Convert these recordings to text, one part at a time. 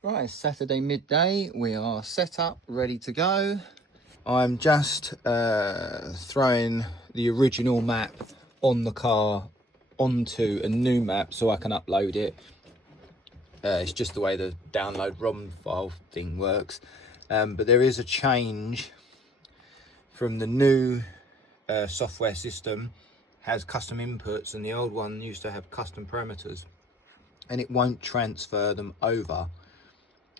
Right, it's Saturday midday. We are set up, ready to go. I'm just throwing the original map on the car onto a new map so I can upload it. It's just the way the download ROM file thing works. But there is a change from the new software system. Has custom inputs, and the old one used to have custom parameters, and it won't transfer them over.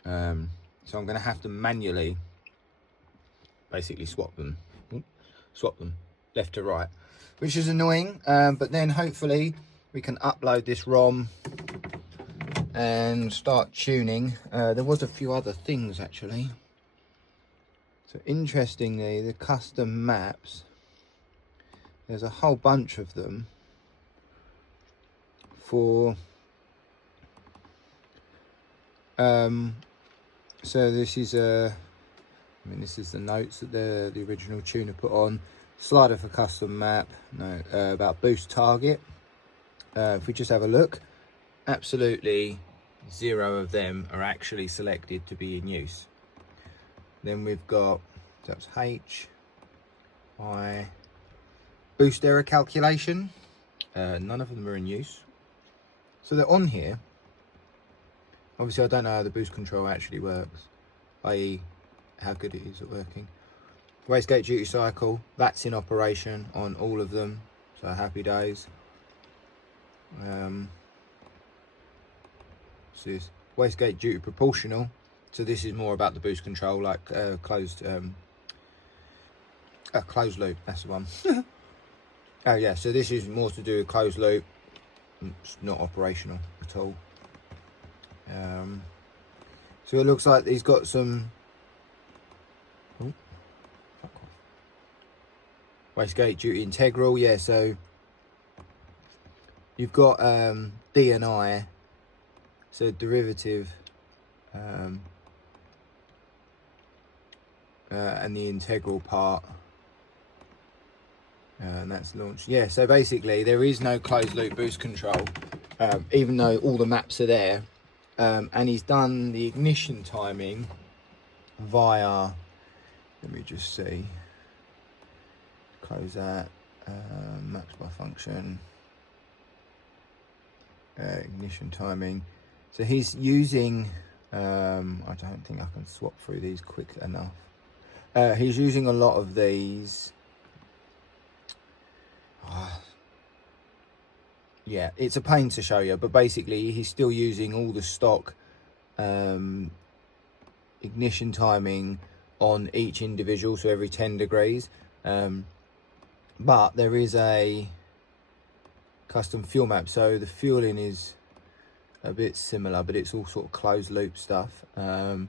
So I'm going to have to manually basically swap them left to right, which is annoying, but then hopefully we can upload this ROM and start tuning. There was a few other things actually. So interestingly, the custom maps, there's a whole bunch of them for so this is this is the notes that the original tuner put on. Slider for custom map, no, about boost target. If we just have a look, absolutely 0 of them are actually selected to be in use. Then we've got, that's H, I, boost error calculation. None of them are in use. So they're on here. Obviously I don't know how the boost control actually works, i.e. how good it is at working. Wastegate duty cycle, that's in operation on all of them, so happy days. So this wastegate duty proportional, so this is more about the boost control, like closed loop, that's the one. Oh yeah, so this is more to do with closed loop. It's not operational at all. So it looks like he's got some wastegate duty integral, yeah, so you've got D and I, so derivative, and the integral part, and that's launched. Yeah, so basically there is no closed loop boost control, even though all the maps are there. And he's done the ignition timing via, let me just see, close that, maps by function, ignition timing. So he's using, I don't think I can swap through these quick enough. He's using a lot of these. Yeah, it's a pain to show you, but basically he's still using all the stock ignition timing on each individual, so every 10 degrees. But there is a custom fuel map, so the fueling is a bit similar, but it's all sort of closed loop stuff. So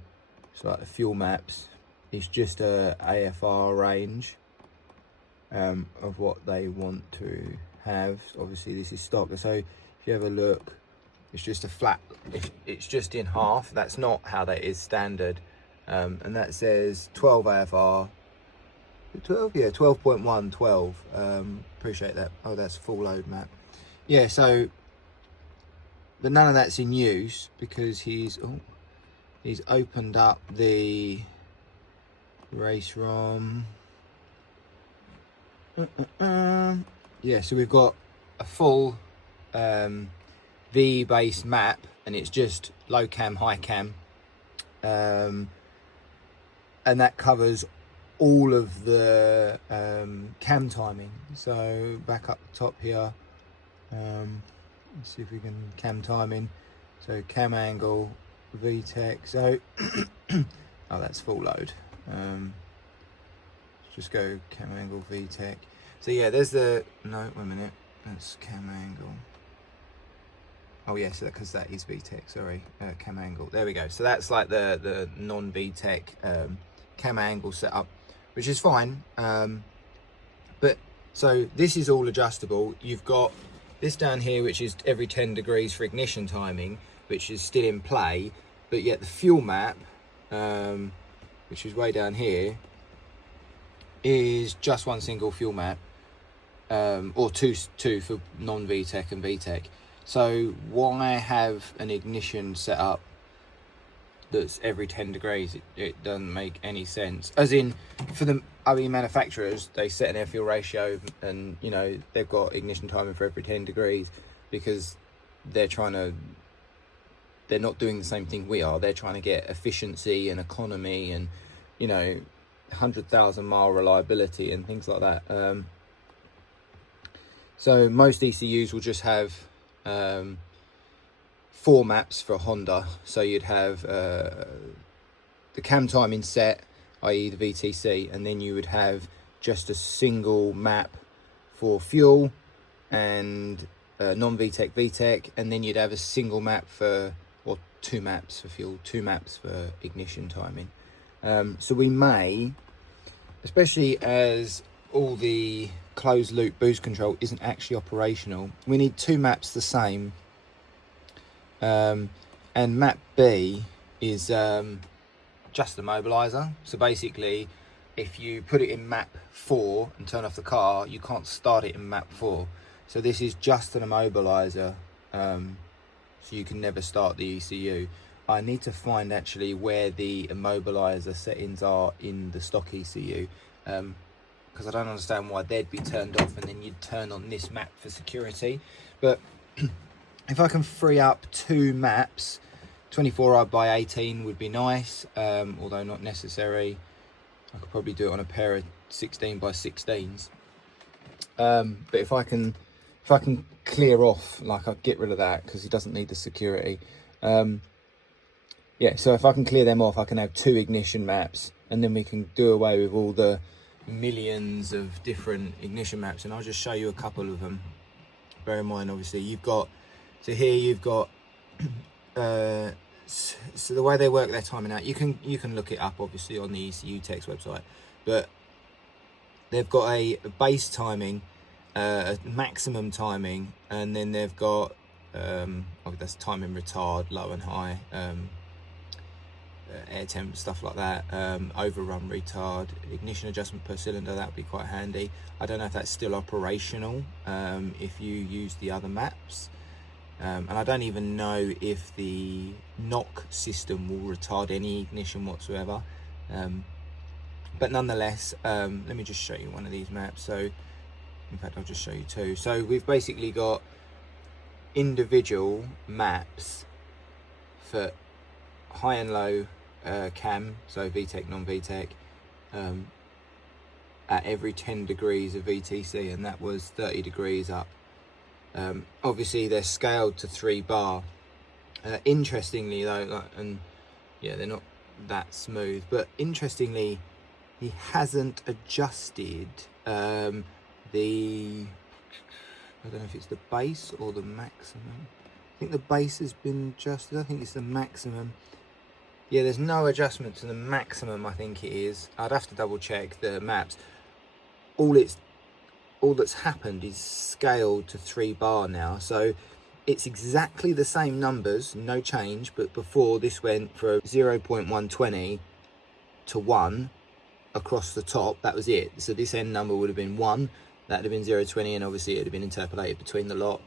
like the fuel maps, it's just a AFR range of what they want to have. Obviously this is stock, so if you have a look, it's just a flat, it's just in half. That's not how that is standard. And that says 12 AFR, 12, yeah, 12.1, 12. Appreciate that. Oh, that's full load map. Yeah, so, but none of that's in use because he's opened up the race ROM. Yeah, so we've got a full V-based map, and it's just low cam, high cam, and that covers all of the cam timing. So back up the top here, let's see if we can cam timing. So cam angle, VTEC. So oh, that's full load. Let's just go cam angle, VTEC. So yeah, there's the, no, wait a minute, that's cam angle. Oh yeah, so because that is VTEC, sorry, cam angle. There we go. So that's like the non-VTEC cam angle setup, which is fine. But so this is all adjustable. You've got this down here, which is every 10 degrees for ignition timing, which is still in play, but yet the fuel map, which is way down here, is just one single fuel map, or two for non-VTEC and VTEC. So why have an ignition set up that's every 10 degrees. It doesn't make any sense. As in, for the OE manufacturers, they set an air fuel ratio, and you know, they've got ignition timing for every 10 degrees because they're not doing the same thing we are. They're trying to get efficiency and economy and, you know, 100,000 mile reliability and things like that. So most ECUs will just have 4 maps for Honda. So you'd have the cam timing set, i.e. the VTC, and then you would have just a single map for fuel and non-VTEC VTEC, and then you'd have a single map for, or 2 maps for fuel, 2 maps for ignition timing. So we may, especially as all the closed loop boost control isn't actually operational, we need 2 maps the same. And map B is just the mobilizer. So basically, if you put it in map 4 and turn off the car, you can't start it in map 4. So this is just an immobilizer, so you can never start the ECU. I need to find actually where the immobilizer settings are in the stock ECU, because I don't understand why they'd be turned off and then you'd turn on this map for security. But if I can free up 2 maps, 24 by 18 would be nice, although not necessary. I could probably do it on a pair of 16 by 16s. But if I can clear off, like, I'll get rid of that because he doesn't need the security. Yeah, so if I can clear them off, I can have 2 ignition maps, and then we can do away with all the millions of different ignition maps. And I'll just show you a couple of them. Bear in mind, obviously, you've got, so here you've got, so the way they work their timing out, you can look it up obviously on the ECU Tech's website, but they've got a base timing, a maximum timing, and then they've got that's timing retard, low and high, air temp, stuff like that, overrun retard, ignition adjustment per cylinder. That would be quite handy. I don't know if that's still operational if you use the other maps, and I don't even know if the knock system will retard any ignition whatsoever, but nonetheless, let me just show you one of these maps. So in fact, I'll just show you 2. So we've basically got individual maps for high and low cam, so VTEC, non-VTEC, at every 10 degrees of VTC, and that was 30 degrees up. Obviously they're scaled to 3 bar. Interestingly though, and yeah, they're not that smooth, but interestingly, he hasn't adjusted the, I don't know if it's the base or the maximum. I think the base has been adjusted. I think it's the maximum. Yeah, there's no adjustment to the maximum, I think it is. I'd have to double check the maps. All that's happened is scaled to 3 bar now. So it's exactly the same numbers, no change, but before this went from 0.120 to 1 across the top. That was it. So this end number would have been 1. That would have been 0.20, and obviously it would have been interpolated between the lot,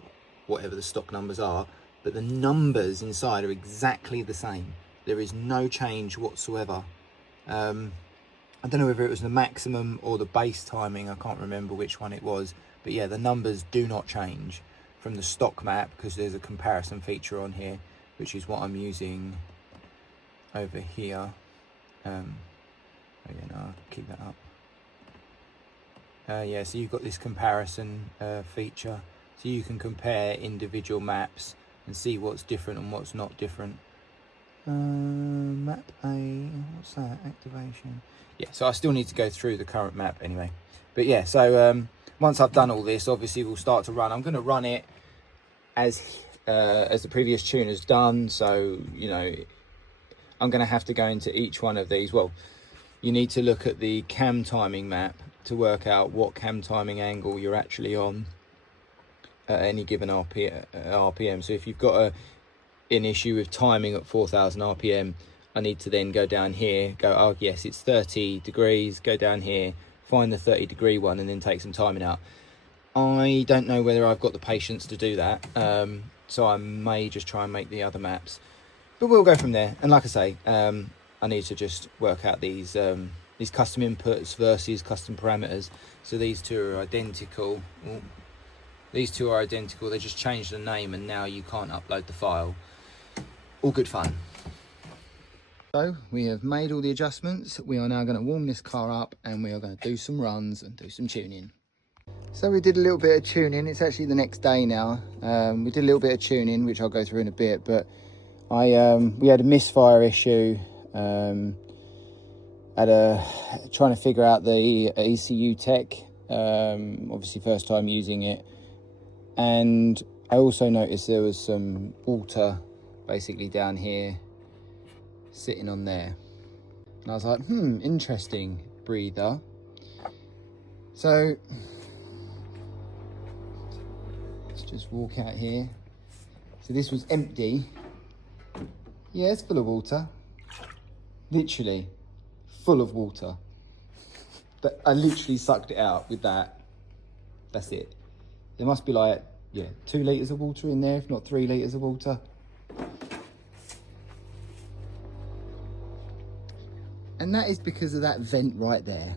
whatever the stock numbers are. But the numbers inside are exactly the same. There is no change whatsoever. I don't know whether it was the maximum or the base timing. I can't remember which one it was. But yeah, the numbers do not change from the stock map, because there's a comparison feature on here, which is what I'm using over here. Again, I'll keep that up. Yeah, so you've got this comparison feature, so you can compare individual maps and see what's different and what's not different. Map A, what's that? Activation. Yeah, so I still need to go through the current map anyway. But yeah, so once I've done all this, obviously we'll start to run. I'm going to run it as the previous tuner's done. So, you know, I'm going to have to go into each one of these. Well, you need to look at the cam timing map to work out what cam timing angle you're actually on at any given RPM. So if you've got an issue with timing at 4,000 RPM, I need to then go down here, go, oh yes, it's 30 degrees, go down here, find the 30 degree one, and then take some timing out. I don't know whether I've got the patience to do that, so I may just try and make the other maps. but we'll go from there. And like I say, I need to just work out these custom inputs versus custom parameters. So these two are identical. Ooh, these two are identical. They just changed the name and now you can't upload the file. All good fun. So we have made all the adjustments. We are now going to warm this car up and we are going to do some runs and do some tuning. So we did a little bit of tuning. It's actually the next day now. We did a little bit of tuning, which I'll go through in a bit, but we had a misfire issue. Trying to figure out the ECU tech. Obviously first time using it. And I also noticed there was some water basically down here sitting on there. And I was like, interesting, breather. So let's just walk out here. So this was empty. Yeah, it's full of water. Literally full of water. But I literally sucked it out with that. That's it. There must be like, 2 litres of water in there, if not 3 litres of water. And that is because of that vent right there.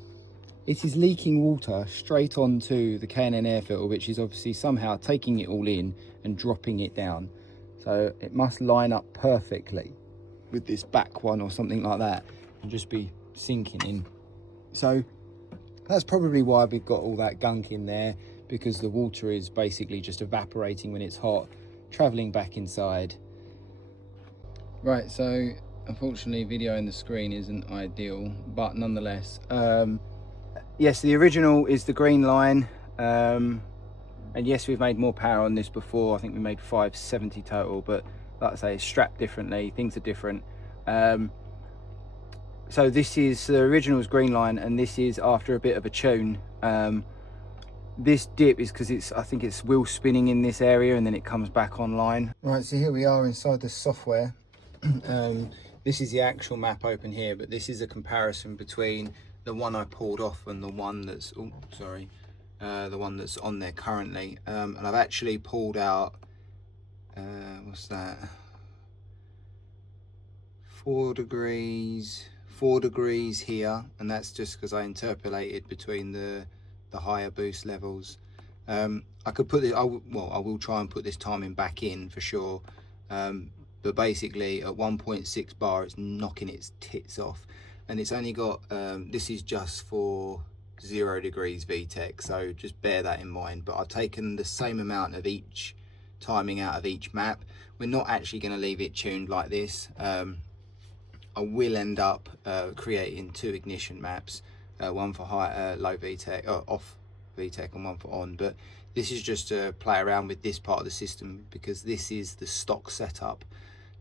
It is leaking water straight onto the K&N air filter, which is obviously somehow taking it all in and dropping it down. So it must line up perfectly with this back one or something like that and just be sinking in. So that's probably why we've got all that gunk in there, because the water is basically just evaporating when it's hot, traveling back inside. Right, so unfortunately video in the screen isn't ideal, but nonetheless, yes, the original is the green line, and yes, we've made more power on this before. I think we made 570 total, but like I say, it's strapped differently, things are different. So this is the original's green line, and this is after a bit of a tune. This dip is because I think it's wheel spinning in this area and then it comes back online. Right, so here we are inside the software. This is the actual map open here, but this is a comparison between the one I pulled off and the one that's, the one that's on there currently. And I've actually pulled out, what's that? 4 degrees here, and that's just because I interpolated between the higher boost levels. I could put this, I will try and put this timing back in for sure, but basically at 1.6 bar it's knocking its tits off, and it's only got this is just for 0 degrees VTEC, so just bear that in mind. But I've taken the same amount of each timing out of each map. We're not actually going to leave it tuned like this. I will end up creating 2 ignition maps, one for high, low VTEC, off VTEC, and one for on. But this is just to play around with this part of the system, because this is the stock setup.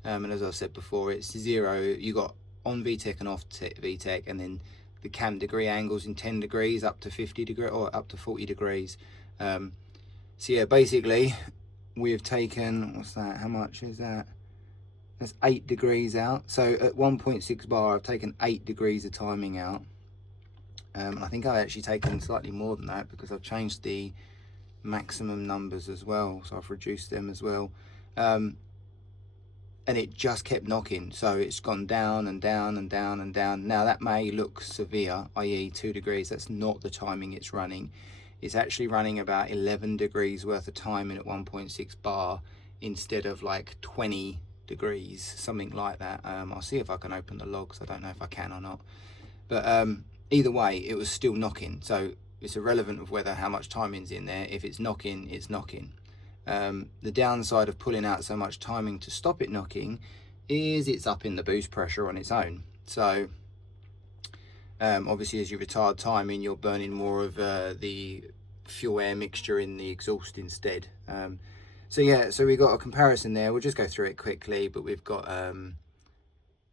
And as I said before, it's 0. You got on VTEC and off VTEC, and then the cam degree angles in 10 degrees up to 50 degrees or up to 40 degrees. So yeah, basically we've taken, what's that? How much is that? That's 8 degrees out. So at 1.6 bar, I've taken 8 degrees of timing out. I think I've actually taken slightly more than that, because I've changed the maximum numbers as well. So I've reduced them as well. And it just kept knocking. So it's gone down and down and down and down. Now that may look severe, i.e. 2 degrees. That's not the timing it's running. It's actually running about 11 degrees worth of timing at 1.6 bar instead of like 20 degrees, something like that. I'll see if I can open the logs. I don't know if I can or not, but either way it was still knocking. So it's irrelevant of whether how much timing's in there. If it's knocking, it's knocking. The downside of pulling out so much timing to stop it knocking is it's up in the boost pressure on its own. So obviously as you retard timing, you're burning more of the fuel air mixture in the exhaust instead. So yeah, so we got a comparison there. We'll just go through it quickly, but we've got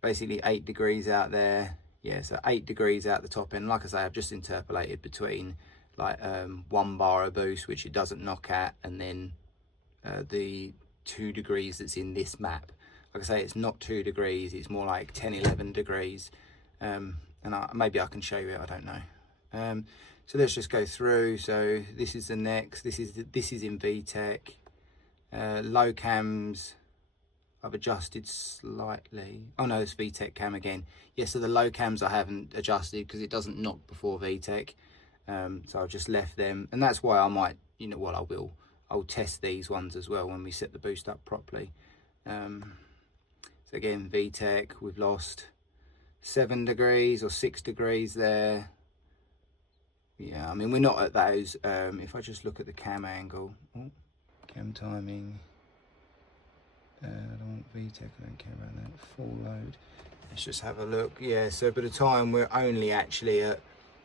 basically 8 degrees out there. Yeah, so 8 degrees out the top end. Like I say, I've just interpolated between like 1 bar of boost, which it doesn't knock at, and then the 2 degrees that's in this map. Like I say, it's not 2 degrees, it's more like 10, 11 degrees. And maybe I can show you it, I don't know. So let's just go through. So this is the next, this is in VTEC. Low cams I've adjusted slightly. Oh no, it's VTEC cam again. Yeah, so the low cams I haven't adjusted because it doesn't knock before VTEC. So I've just left them, and that's why I might, you know what, I'll test these ones as well when we set the boost up properly. So again, VTEC, we've lost 7 degrees or 6 degrees there. Yeah, I mean, we're not at those. If I just look at the cam angle, cam timing, I don't want VTEC, I don't care about that. Full load. Let's just have a look. Yeah, so by the time we're only actually at,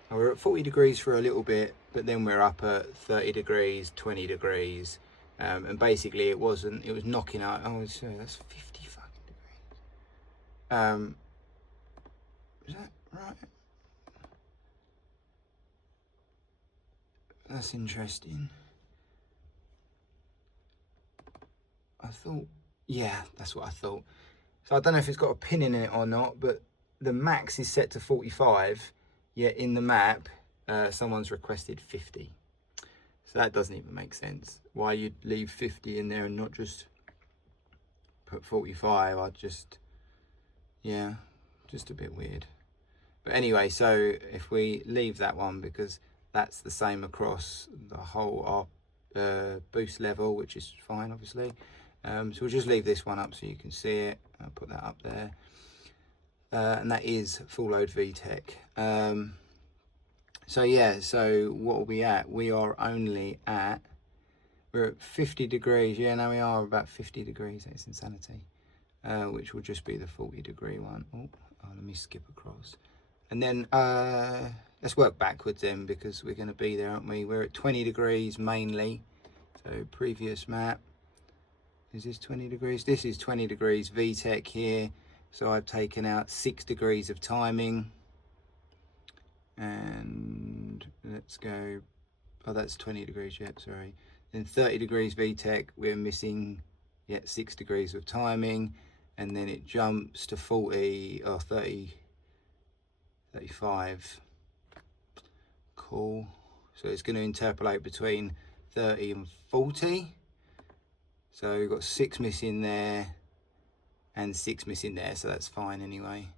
we're at 40 degrees for a little bit, but then we're up at 30 degrees, 20 degrees. And basically it was knocking out, oh, sorry, that's 50 fucking degrees. Is that right? That's interesting. I thought, yeah, that's what I thought. So I don't know if it's got a pin in it or not, but the max is set to 45, yet in the map, someone's requested 50. So that doesn't even make sense. Why you'd leave 50 in there and not just put 45, yeah, just a bit weird. But anyway, so if we leave that one, because that's the same across the whole boost level, which is fine, obviously. So we'll just leave this one up so you can see it. I'll put that up there. And that is full load VTEC. So yeah, so what are we at? We are only at, we're at 50 degrees. Yeah, no, we are about 50 degrees. That's insanity. Which will just be the 40 degree one. Oh, let me skip across. And then let's work backwards then, because we're going to be there, aren't we? We're at 20 degrees mainly. So previous map. Is this 20 degrees? This is 20 degrees VTEC here. So I've taken out 6 degrees of timing. And let's go, oh, that's 20 degrees yet, sorry. Then 30 degrees VTEC, we're missing yet 6 degrees of timing. And then it jumps to 40 or 30, 35. Cool. So it's going to interpolate between 30 and 40. So we've got 6 missing there and 6 missing there, so that's fine anyway.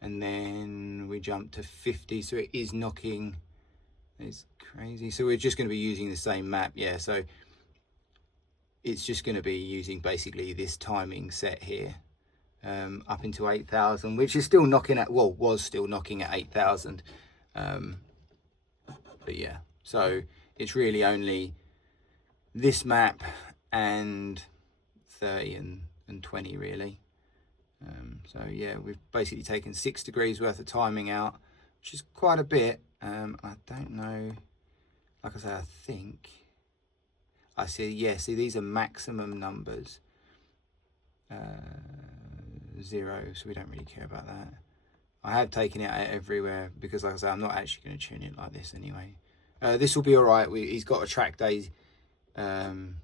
And then we jump to 50, so it is knocking. It's crazy. So we're just going to be using the same map, yeah. So it's just going to be using basically this timing set here, up into 8,000, which is still knocking at, well, was still knocking at 8,000. But yeah, so it's really only this map and 30 and 20 really. So yeah, we've basically taken 6 degrees worth of timing out, which is quite a bit. I don't know, like I say, I think I see, yeah, see these are maximum numbers, 0, so we don't really care about that. I have taken it out everywhere because, like I say, I'm not actually going to tune it like this anyway. This will be all right. He's got a track day in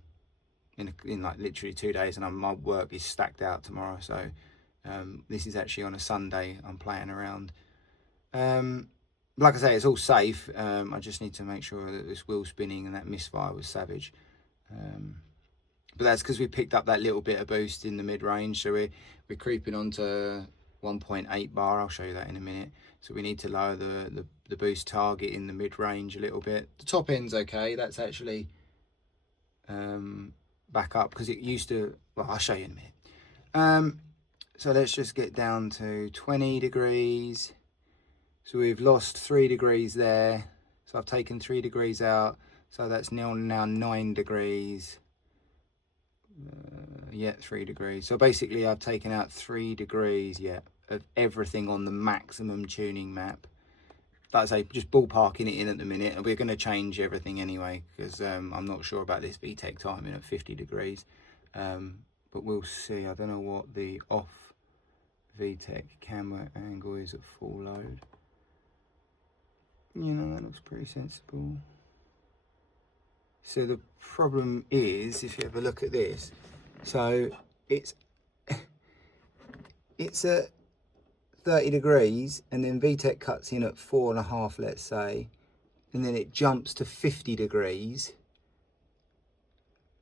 like literally 2 days, and my work is stacked out tomorrow. So this is actually on a Sunday. I'm playing around. Like I say, it's all safe. I just need to make sure that this wheel spinning and that misfire was savage. But that's because we picked up that little bit of boost in the mid-range, so we're creeping onto 1.8 bar. I'll show you that in a minute. So we need to lower the boost target in the mid-range a little bit. The top end's okay. That's actually back up because it used to, well, I'll show you in a minute. So let's just get down to 20 degrees. So we've lost 3 degrees there. So I've taken 3 degrees out. So that's now 9 degrees. Yeah, 3 degrees. So basically I've taken out 3 degrees, yeah, of everything on the maximum tuning map. Like I say, just ballparking it in at the minute, and we're going to change everything anyway, because I'm not sure about this VTEC timing at 50 degrees. But we'll see. I don't know what the off VTEC camera angle is at full load. You know, that looks pretty sensible. So the problem is, if you have a look at this, so it's at 30 degrees, and then VTEC cuts in at 4.5, let's say, and then it jumps to 50 degrees,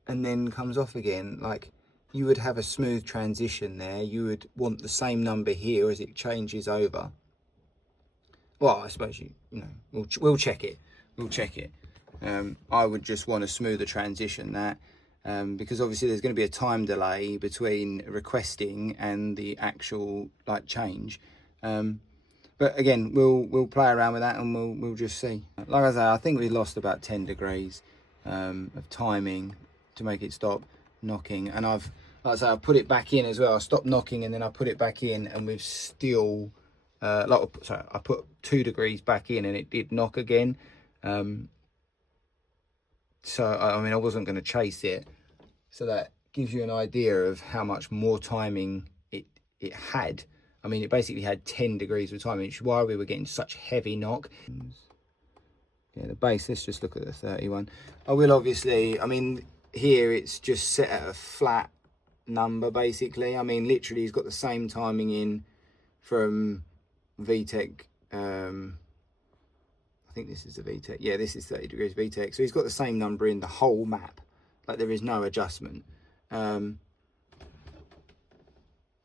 and then comes off again. Like, you would have a smooth transition there. You would want the same number here as it changes over. Well, I suppose you know, we'll check it. We'll check it. I would just want a smoother transition that, because obviously there's going to be a time delay between requesting and the actual like change. But again, we'll play around with that and we'll just see. Like I say, I think we lost about 10 degrees of timing to make it stop knocking. And like I say, I've put it back in as well. I stopped knocking and then I put it back in, and we've still, sorry, I put 2 degrees back in and it did knock again. So, I mean, I wasn't going to chase it. So that gives you an idea of how much more timing it had. I mean, it basically had 10 degrees of timing, which is why we were getting such heavy knock. Yeah, the base, let's just look at the 31. I will obviously, I mean, here it's just set at a flat number, basically. I mean, literally, he's got the same timing in from VTEC. I think this is the VTEC. Yeah, this is 30 degrees VTEC. So he's got the same number in the whole map. Like, there is no adjustment.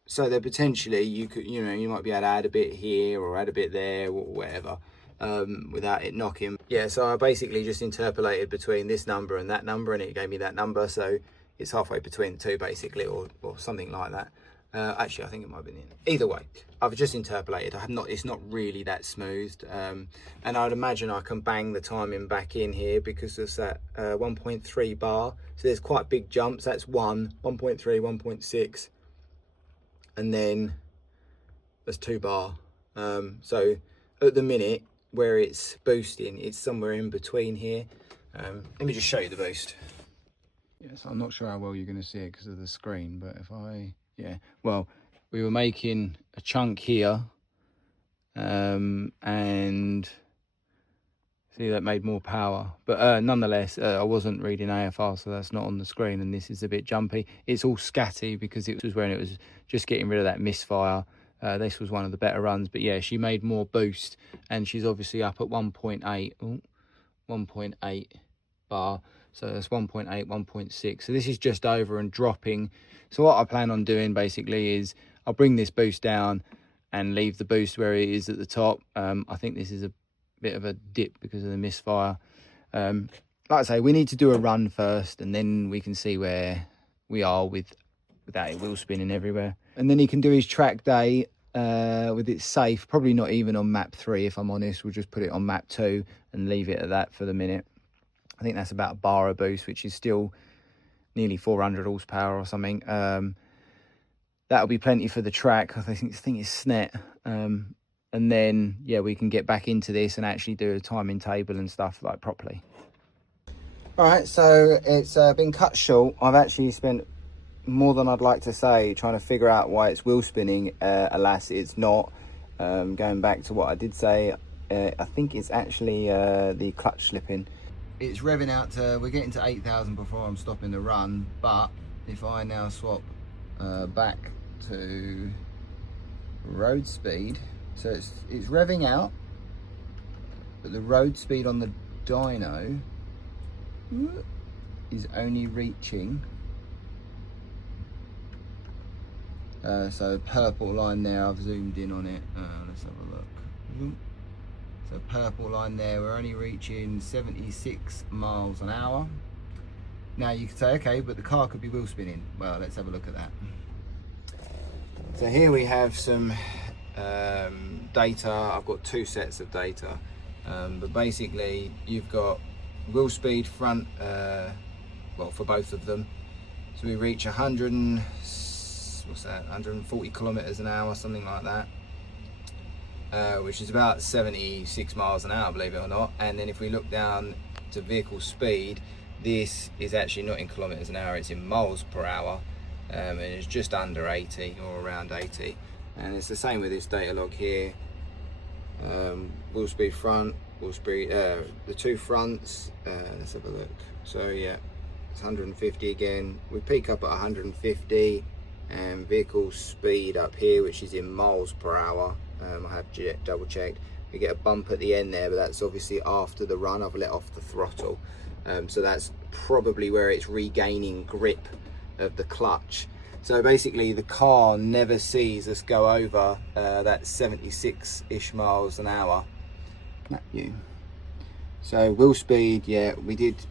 So there potentially you could, you know, you might be able to add a bit here or add a bit there or whatever, without it knocking. Yeah, so I basically just interpolated between this number and that number, and it gave me that number. So it's halfway between the two, basically, or something like that. Actually, I think it might have been either way. I've just interpolated. I have not. It's not really that smoothed, and I'd imagine I can bang the timing back in here because there's that 1.3 bar. So there's quite big jumps. That's 1.3, 1.6. And then there's 2 bar. So at the minute where it's boosting, it's somewhere in between here. Let me just show you the boost. Yes, I'm not sure how well you're going to see it because of the screen, but if yeah, well, we were making a chunk here, and see, that made more power, but nonetheless, I wasn't reading AFR, so that's not on the screen, and this is a bit jumpy. It's all scatty because it was when it was just getting rid of that misfire. This was one of the better runs, but yeah, she made more boost, and she's obviously up at 1.8, 1.8 bar, so that's 1.8, 1.6. So this is just over and dropping. So what I plan on doing basically is I'll bring this boost down and leave the boost where it is at the top. I think this is a bit of a dip because of the misfire. Like I say, we need to do a run first, and then we can see where we are without it wheel spinning everywhere. And then he can do his track day with it safe, probably not even on map 3, if I'm honest. We'll just put it on map 2 and leave it at that for the minute. I think that's about a bar of boost, which is still nearly 400 horsepower or something. That'll be plenty for the track. I think it's SNET. And then, yeah, we can get back into this and actually do a timing table and stuff like properly. All right, so it's been cut short. I've actually spent more than I'd like to say trying to figure out why it's wheel spinning. Alas, it's not. Going back to what I did say, I think it's actually the clutch slipping. It's revving out to, we're getting to 8,000 before I'm stopping the run, but if I now swap back to road speed, so it's revving out, but the road speed on the dyno is only reaching, so purple line there, I've zoomed in on it, let's have a look. So purple line there, we're only reaching 76 miles an hour. Now you could say, okay, but the car could be wheel spinning. Well, let's have a look at that. So here we have some data. I've got 2 sets of data, but basically you've got wheel speed front, well, for both of them. So we reach 140 kilometers an hour, something like that. Which is about 76 miles an hour, believe it or not. And then if we look down to vehicle speed, this is actually not in kilometers an hour, it's in miles per hour, and it's just under 80 or around 80. And it's the same with this data log here. Wheel speed front, wheel speed, the 2 fronts, let's have a look. So yeah, it's 150 again. We peak up at 150, and vehicle speed up here, which is in miles per hour. I have double checked. We get a bump at the end there, but that's obviously after the run. I've let off the throttle, so that's probably where it's regaining grip of the clutch. So basically the car never sees us go over that 76-ish miles an hour. Map view. So wheel speed, yeah, we did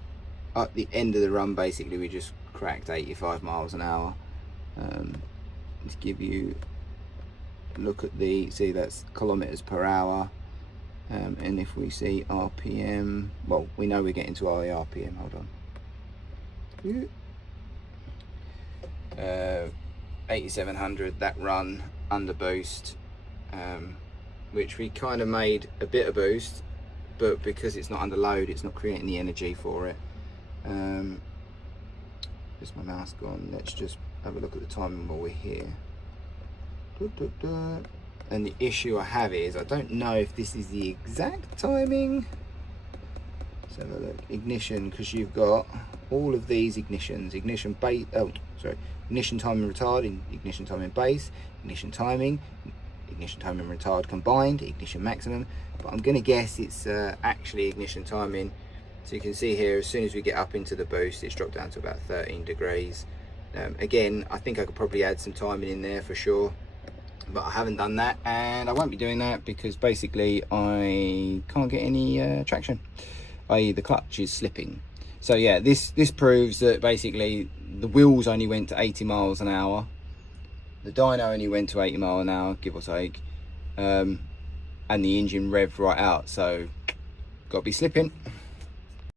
at the end of the run, basically we just cracked 85 miles an hour. To give you a look at see that's kilometers per hour. And if we see RPM, well, we know we're getting to our RPM, hold on. 8700, that run under boost, which we kind of made a bit of boost, but because it's not under load, it's not creating the energy for it. Just my mouse gone. Let's just have a look at the timing while we're here. And the issue I have is I don't know if this is the exact timing. Let's have a look. Ignition, because you've got all of these ignitions. Ignition base, ignition timing retard, ignition timing base, ignition timing retard combined, ignition maximum. But I'm going to guess it's actually ignition timing. So you can see here, as soon as we get up into the boost, it's dropped down to about 13 degrees. Again, I think I could probably add some timing in there for sure, but I haven't done that, and I won't be doing that because basically I can't get any traction, i.e. the clutch is slipping. So yeah, this proves that basically the wheels only went to 80 miles an hour, the dyno only went to 80 miles an hour, give or take, and the engine revved right out, so got to be slipping.